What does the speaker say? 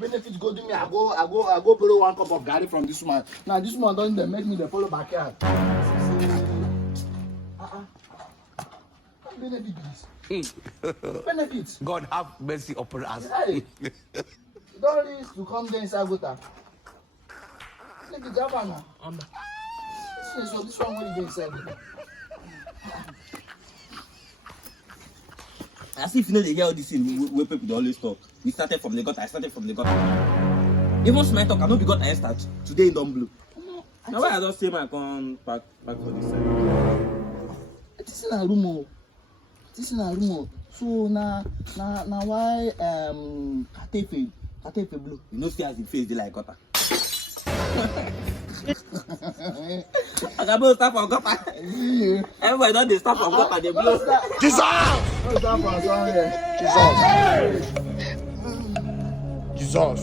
benefits go do me. I go borrow 1 cup of garri from this woman. Now this woman don't even make me the follow backyard. What benefit is this? Benefits. God have mercy upon us. Hey, you don't risk to come there inside gutter. Look at that one. This one will be inside. As if you know they hear all this thing where people they always talk. We started from the gutter, I started from the gutter. Even small talk, I know we got I start. Today in don't blue. Now why I don't say my con back for this side. This is a rumor. This is a rumor. So now why Katefe blue? You know see as the face they like gutter. I got to start from gutter. Everybody don't they start from gutter, they blow. Jesus! Start from somewhere. Jesus! Jesus!